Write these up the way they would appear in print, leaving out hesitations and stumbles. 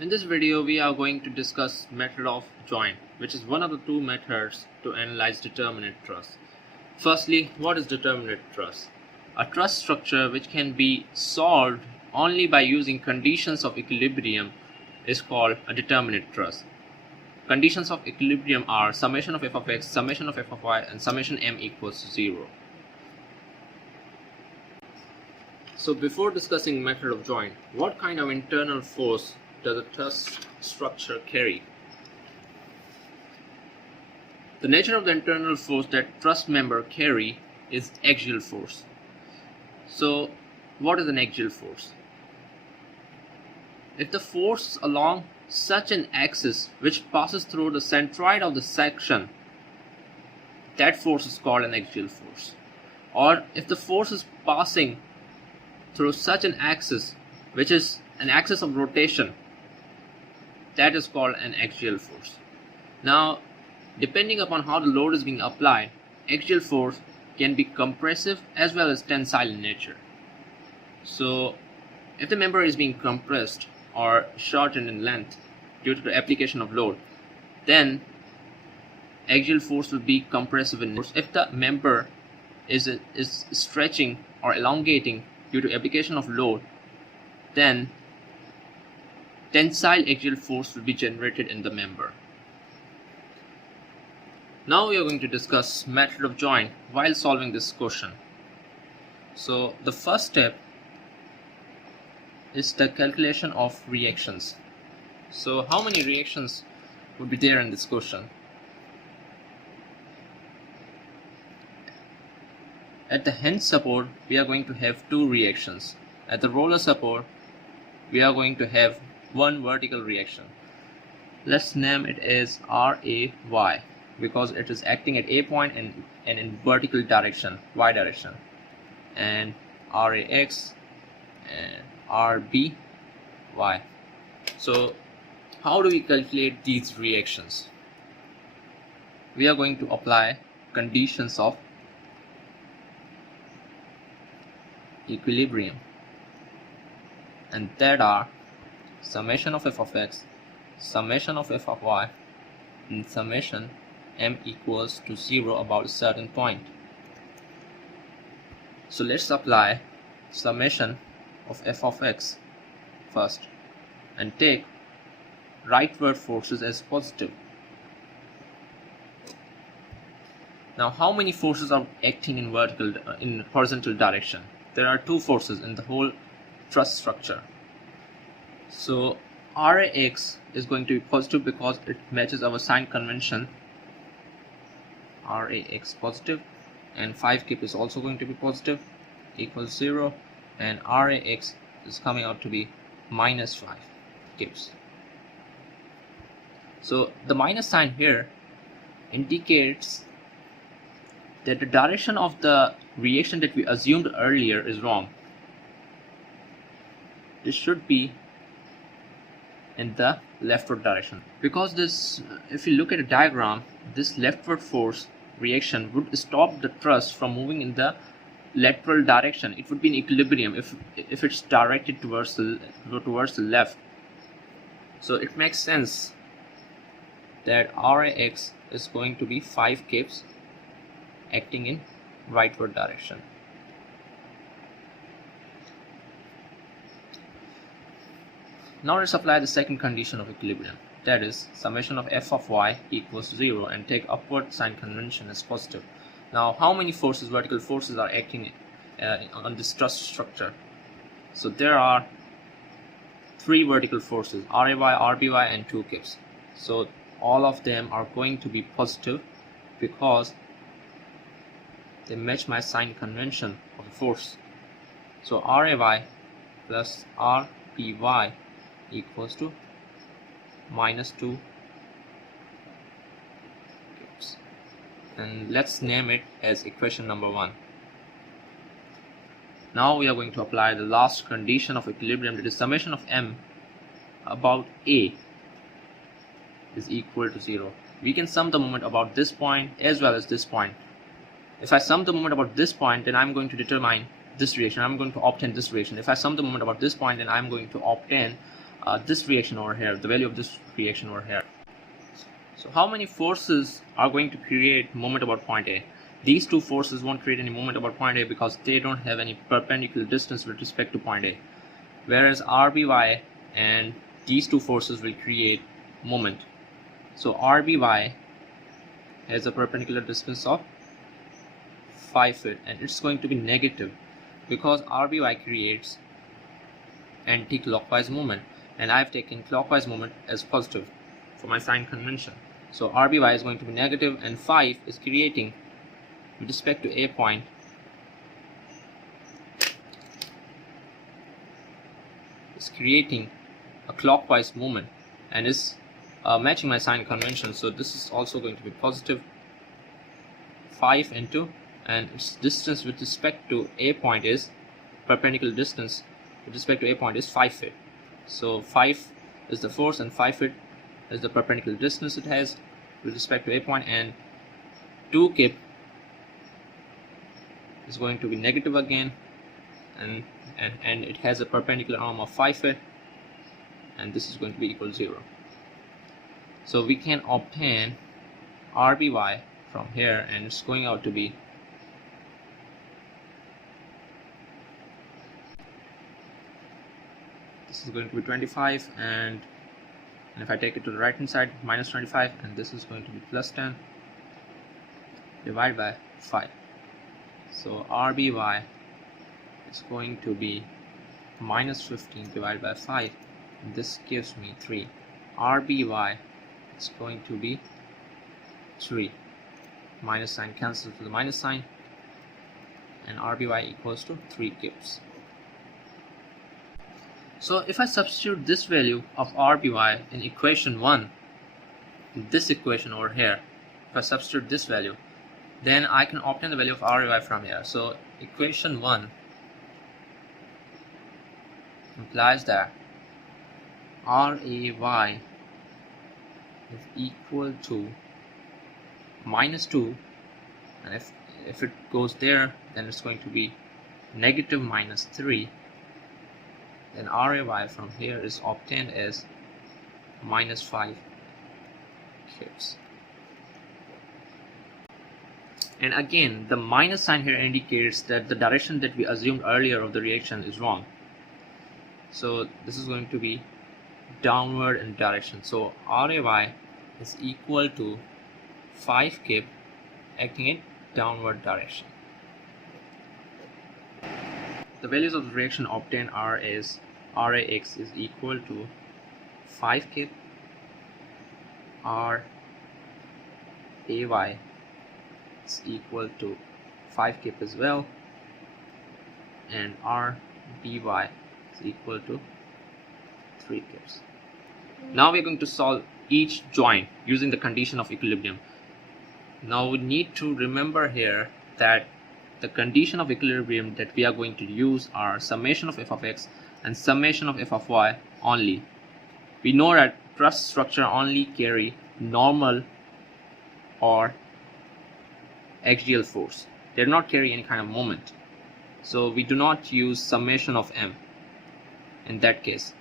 In this video, we are going to discuss method of join, which is one of the two methods to analyze determinate truss. Firstly, what is determinate truss? A truss structure which can be solved only by using conditions of equilibrium is called a determinate truss. Conditions of equilibrium are summation of f of x, summation of f of y, and summation m equals to 0. So before discussing method of join, what kind of internal force does a truss structure carry? The nature of the internal force that truss member carry is axial force. So what is an axial force? If the force along such an axis which passes through the centroid of the section, that force is called an axial force. Or if the force is passing through such an axis which is an axis of rotation, that is called an axial force. Now, depending upon how the load is being applied, axial force can be compressive as well as tensile in nature. So if the member is being compressed or shortened in length due to the application of load, then axial force will be compressive in nature. If the member is stretching or elongating due to application of load, then tensile axial force will be generated in the member. Now we are going to discuss method of join while solving this question. So the first step is the calculation of reactions. So how many reactions would be there in this question? At the hinge support, we are going to have 2 reactions. At the roller support, we are going to have 1 vertical reaction. Let's name it as RAY because it is acting at A point and in vertical direction, Y direction, and RAX and RBY. So how do we calculate these reactions? We are going to apply conditions of equilibrium, and that are summation of f of x, summation of f of y, and summation m equals to 0 about a certain point. So let's apply summation of f of x first and take rightward forces as positive. Now how many forces are acting in horizontal direction? There are 2 forces in the whole truss structure. So RAX is going to be positive because it matches our sign convention, RAX positive, and 5 kip is also going to be positive, equals 0, and RAX is coming out to be minus 5 kips. So the minus sign here indicates that the direction of the reaction that we assumed earlier is wrong. This should be in the leftward direction, because this, if you look at a diagram, this leftward force reaction would stop the truss from moving in the lateral direction. It would be in equilibrium if it's directed towards the left. So it makes sense that RAX is going to be 5 kips acting in rightward direction. Now let's apply the second condition of equilibrium, that is summation of f of y equals 0, and take upward sign convention as positive. Now how many forces, vertical forces, are acting on this truss structure? So there are 3 vertical forces, RAY, RBY, and 2 kips. So all of them are going to be positive because they match my sign convention of the force. So RAY plus RBY equals to minus 2 kips, and let's name it as equation number 1. Now we are going to apply the last condition of equilibrium, that is summation of m about A is equal to 0. We can sum the moment about this point as well as this point. If I sum the moment about this point, then I'm going to determine this reaction, I'm going to obtain this reaction. If I sum the moment about this point, then I'm going to obtain this reaction over here, the value of this reaction over here. So how many forces are going to create moment about point A? These two forces won't create any moment about point A because they don't have any perpendicular distance with respect to point A. Whereas RBY and these two forces will create moment. So RBY has a perpendicular distance of 5 feet and it's going to be negative because RBY creates anti-clockwise movement and I've taken clockwise movement as positive for my sign convention. So RBY is going to be negative and 5 is creating, with respect to A point, is creating a clockwise movement and is matching my sign convention. So this is also going to be positive 5 into, and its distance with respect to A point is, perpendicular distance with respect to A point is 5 feet. So 5 is the force and 5 feet is the perpendicular distance it has with respect to A point, and 2 kip is going to be negative again, and it has a perpendicular arm of 5 feet, and this is going to be equal to 0. So we can obtain RBY from here, and it's going out to be this is going to be 25, and if I take it to the right hand side, minus 25, and this is going to be plus 10 divided by 5. So RBY is going to be minus 15 divided by 5, and this gives me 3. RBY is going to be 3. Minus sign cancels to the minus sign, and RBY equals to 3 kips. So if I substitute this value of RBY in equation 1, this equation over here, if I substitute this value, then I can obtain the value of RBY from here. So equation 1 implies that RAY is equal to minus 2, and if it goes there, then it's going to be negative minus 3. Then RAY from here is obtained as minus 5 kips. And again, the minus sign here indicates that the direction that we assumed earlier of the reaction is wrong. So this is going to be downward in direction. So RAY is equal to 5 kip acting in downward direction. The values of the reaction obtained are as RAX is equal to 5 kip, RAY is equal to 5 kip as well, and RBY is equal to 3 kips. Now we are going to solve each joint using the condition of equilibrium. Now we need to remember here that the condition of equilibrium that we are going to use are summation of f of x and summation of f of y only. We know that truss structure only carry normal or axial force. They do not carry any kind of moment. So we do not use summation of m in that case.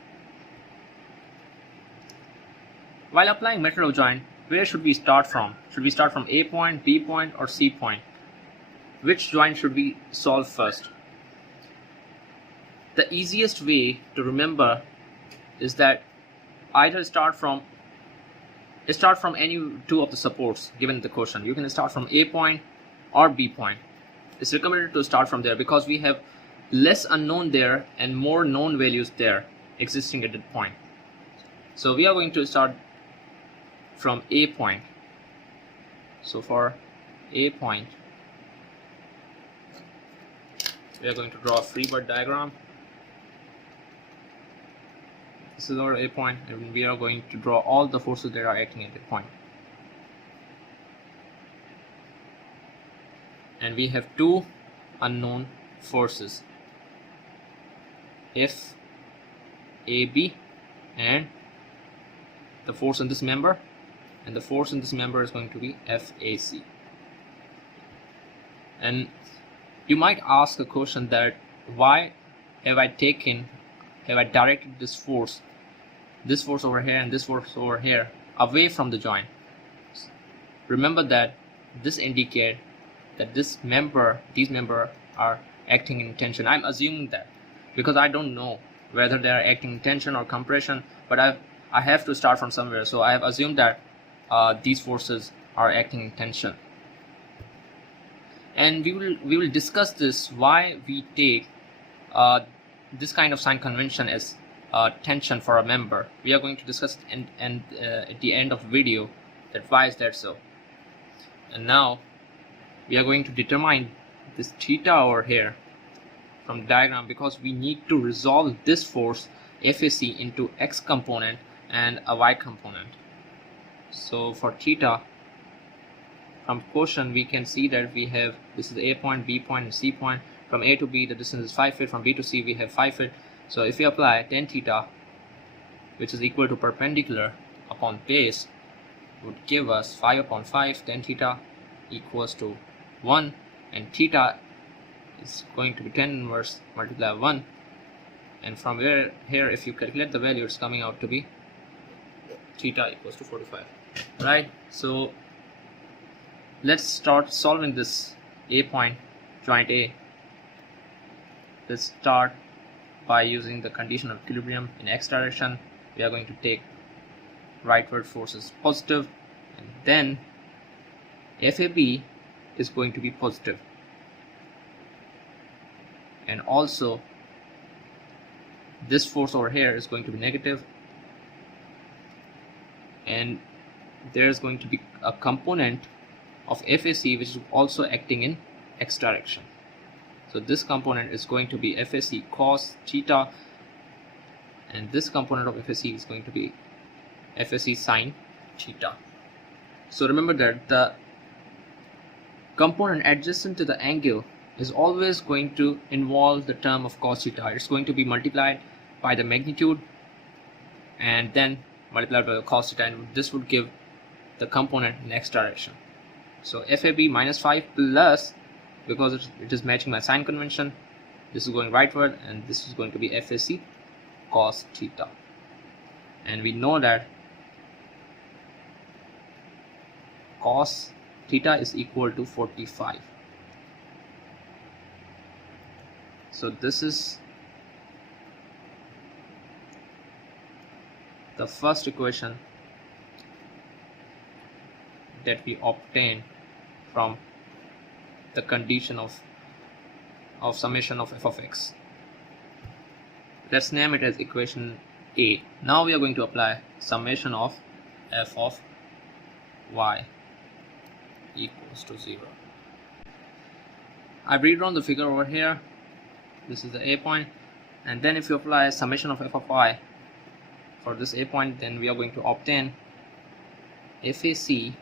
While applying method of joint, where should we start from? Should we start from A point, B point, or C point? Which joint should we solve first? The easiest way to remember is that either start from any two of the supports given in the question. You can start from A point or B point. It's recommended to start from there because we have less unknown there and more known values there existing at that point. So we are going to start from A point. So for A point, we are going to draw a freebird diagram. This is our A point, and we are going to draw all the forces that are acting at the point. And we have two unknown forces, FAB and the force in this member, and the force in this member is going to be FAC. And you might ask a question that why have I directed this force this force over here and this force over here away from the joint. Remember that this indicates that these member are acting in tension. I'm assuming that because I don't know whether they are acting in tension or compression, but I have to start from somewhere, so I have assumed that these forces are acting in tension. And we will discuss this, why we take this kind of sign convention as tension for a member. We are going to discuss it at the end of the video, that why is that so. And now we are going to determine this theta over here from the diagram, because we need to resolve this force FAC into x component and a y component. So for theta, from quotient we can see that we have, this is A point, B point and C point. From A to B the distance is 5 feet, from B to C we have 5 feet. So if we apply tan theta, which is equal to perpendicular upon base, would give us 5 upon 5 tan theta equals to 1, and theta is going to be tan inverse multiply 1, and from here if you calculate the value, it's coming out to be theta equals to 45, right? So let's start solving this A point, joint A. Let's start by using the condition of equilibrium in x direction. We are going to take rightward forces positive, and then FAB is going to be positive, and also this force over here is going to be negative, and there is going to be a component of FAC which is also acting in x direction. So this component is going to be FAC cos theta, and this component of FAC is going to be FAC sin theta. So remember that the component adjacent to the angle is always going to involve the term of cos theta. It's going to be multiplied by the magnitude and then multiplied by the cos theta, and this would give the component in x direction. So FAB minus 5 plus, because it is matching my sign convention, this is going rightward, and this is going to be FAC cos theta. And we know that cos theta is equal to 45. So this is the first equation that we obtain from the condition of summation of f of x. Let's name it as equation A. Now we are going to apply summation of f of y equals to 0. I've redrawn the figure over here. This is the A point, and then if you apply summation of f of y for this A point, then we are going to obtain FAC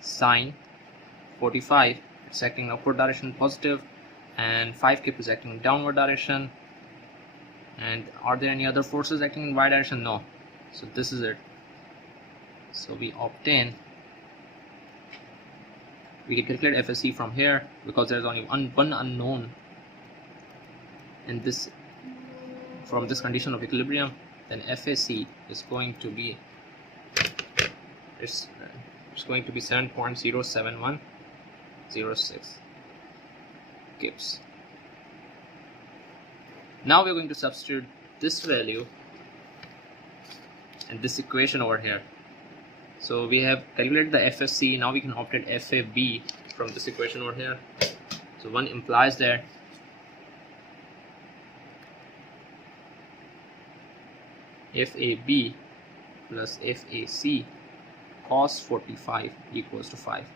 sine 45, it's acting in upward direction positive, and 5 kip is acting in downward direction. And are there any other forces acting in y direction? No. So this is it. So we obtain, we can calculate FAC from here because there's only one unknown in this, from this condition of equilibrium. Then FAC is going to be, it's going to be 7.07106 kips. Now we're going to substitute this value in this equation over here. So we have calculated the FAC. Now we can obtain FAB from this equation over here. So one implies that FAB plus FAC cos 45 equals to 5.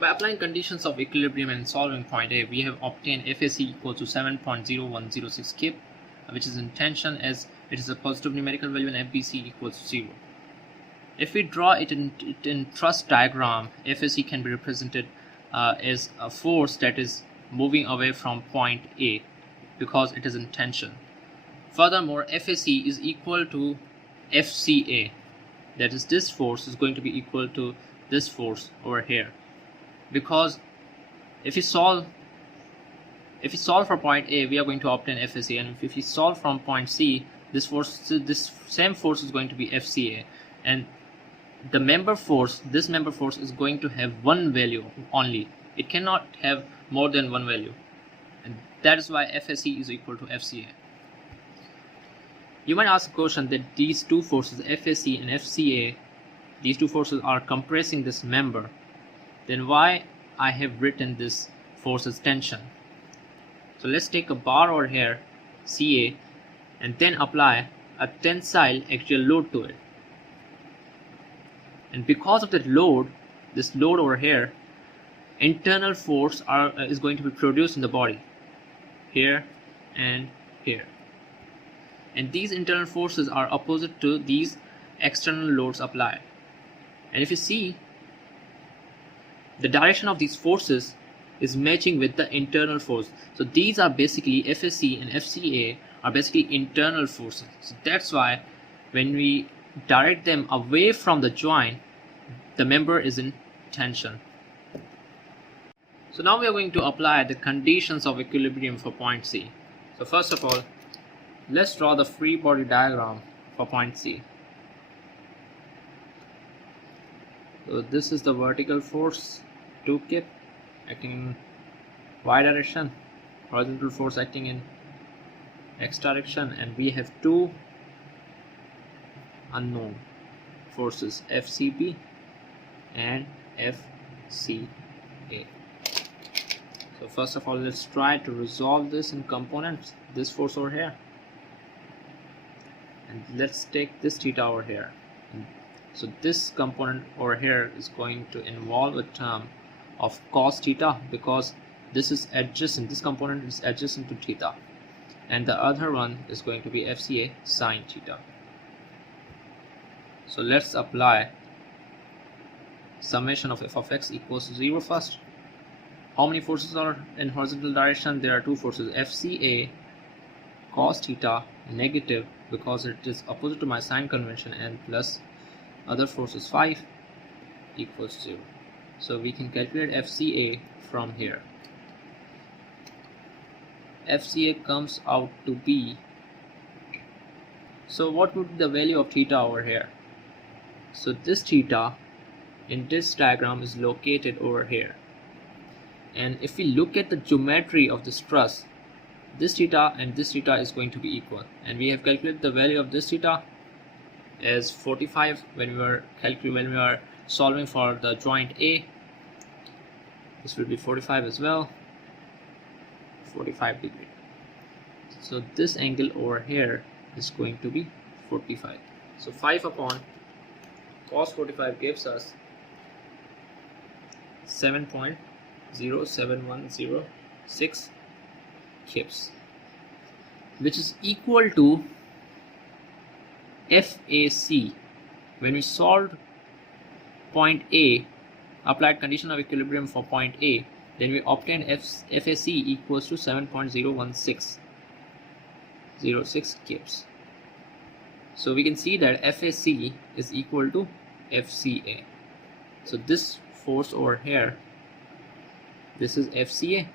By applying conditions of equilibrium and solving point A, we have obtained FAC equal to 7.0106 kip, which is in tension as it is a positive numerical value, and FBC equals to 0. If we draw it in Truss diagram, FAC can be represented as a force that is moving away from point A because it is in tension. Furthermore, FAC is equal to FCA, that is, this force is going to be equal to this force over here, because if you solve If we solve for point A, we are going to obtain FAC, and if we solve from point C, this same force is going to be FCA, and the member force, this member force is going to have one value only. It cannot have more than one value, and that is why FAC is equal to FCA. You might ask a question that these two forces, FAC and FCA, these two forces are compressing this member, then why I have written this force as tension? So let's take a bar over here, CA, and then apply a tensile axial load to it. And because of that load, this load over here, internal force is going to be produced in the body, here and here. And these internal forces are opposite to these external loads applied. And if you see, the direction of these forces is matching with the internal force. So these are basically FAC and FCA are basically internal forces. So that's why when we direct them away from the joint, the member is in tension. So now we are going to apply the conditions of equilibrium for point C. So first of all, let's draw the free body diagram for point C. So this is the vertical force, 2 kip acting in y direction, horizontal force acting in x direction, and we have two unknown forces, FCB and FCA. So first of all, let's try to resolve this in components, this force over here, and let's take this theta over here. So this component over here is going to involve a term of cos theta, because this is adjacent, this component is adjacent to theta, and the other one is going to be FCA sin theta. So let's apply summation of f of x equals to 0 first. How many forces are in horizontal direction? There are two forces, FCA cos theta negative, because it is opposite to my sign convention, and plus other force is 5 equals 0. So we can calculate FCA from here. FCA comes out to be, so what would be the value of theta over here? So this theta in this diagram is located over here, and if we look at the geometry of this truss, this theta and this theta is going to be equal, and we have calculated the value of this theta as 45 when we were solving for the joint A. This will be 45 as well, 45 degree. So this angle over here is going to be 45. So 5 upon cos 45 gives us 7.07106 kips, which is equal to FAC. When we solved point A, applied condition of equilibrium for point A, then we obtained FAC equals to 7.0106 kips. So we can see that FAC is equal to FCA. So this force over here, this is FCA,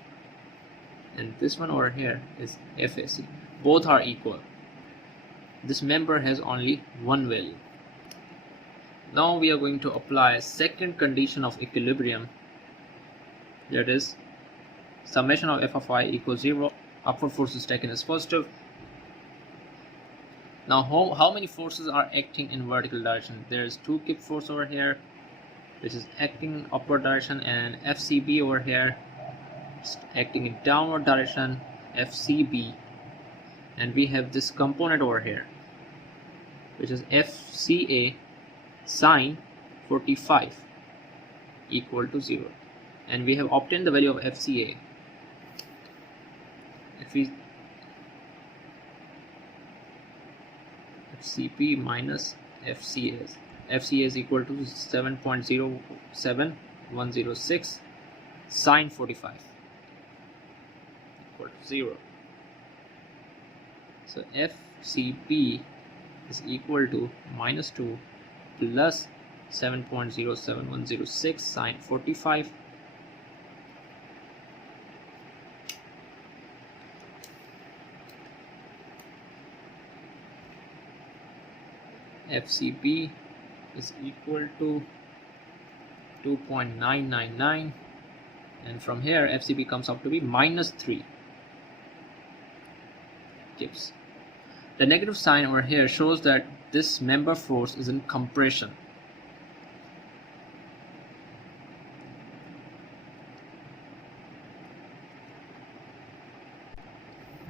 and this one over here is FAC. Both are equal. This member has only one value. Now we are going to apply second condition of equilibrium, that is summation of f of y equals 0. Upward force is taken as positive. Now how many forces are acting in vertical direction? There is 2 kip force over here which is acting in upward direction, and FCB over here is acting in downward direction, FCB, and we have this component over here which is FCA sin 45 equal to 0, and we have obtained the value of FCA. If we FCP minus FCA is equal to 7.07106 sin 45 equal to 0. So FCP is equal to minus 2 plus 7.07106 sin 45 FCB is equal to 2.999, and from here FCB comes out to be minus 3 gives. The negative sign over here shows that this member force is in compression.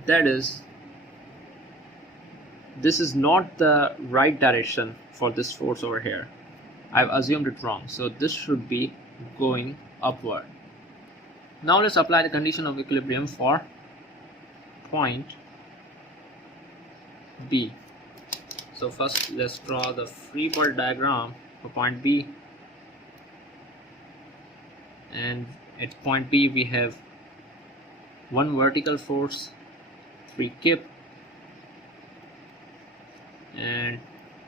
That is, this is not the right direction for this force over here. I've assumed it wrong, so this should be going upward. Now let's apply the condition of equilibrium for point B. So first let's draw the free body diagram for point B, and at point B we have one vertical force, 3 kip, and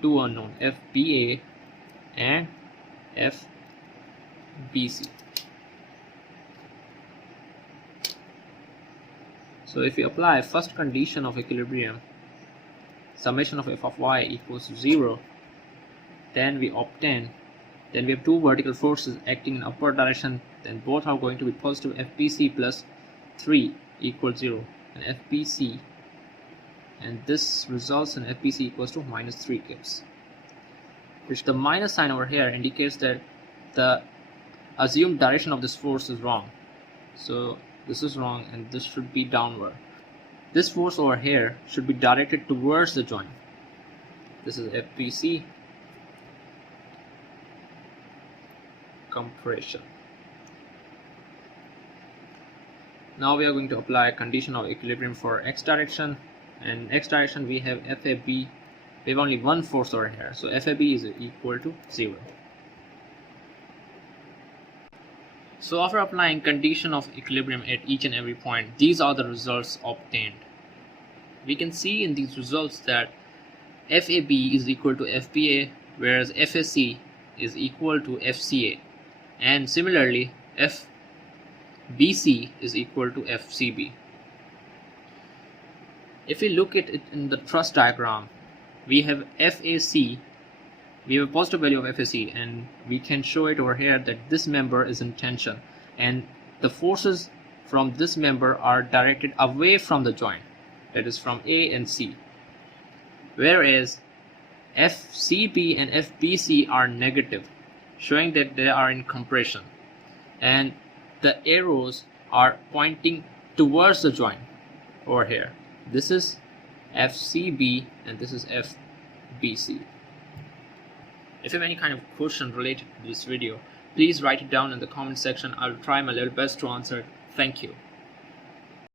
two unknown, FBA and FBC. So if we apply first condition of equilibrium, summation of f of y equals to 0, then we obtain, then we have two vertical forces acting in upward direction, then both are going to be positive. FBC plus 3 equals 0, and FBC, and this results in FBC equals to minus 3 kips, which the minus sign over here indicates that the assumed direction of this force is wrong. So this is wrong, and this should be downward. This force over here should be directed towards the joint. This is FBC, compression. Now we are going to apply a condition of equilibrium for x direction, and x direction we have FAB. We have only one force over here, so FAB is equal to 0. So after applying condition of equilibrium at each and every point, these are the results obtained. We can see in these results that FAB is equal to FBA, whereas FAC is equal to FCA, and similarly FBC is equal to FCB. If we look at it in the Truss diagram, we have FAC, we have a positive value of FAC, and we can show it over here that this member is in tension, and the forces from this member are directed away from the joint, that is from A and C, whereas FCB and FBC are negative, showing that they are in compression, and the arrows are pointing towards the joint over here. This is FCB and this is FBC. If you have any kind of question related to this video, please write it down in the comment section. I'll try my level best to answer it. Thank you.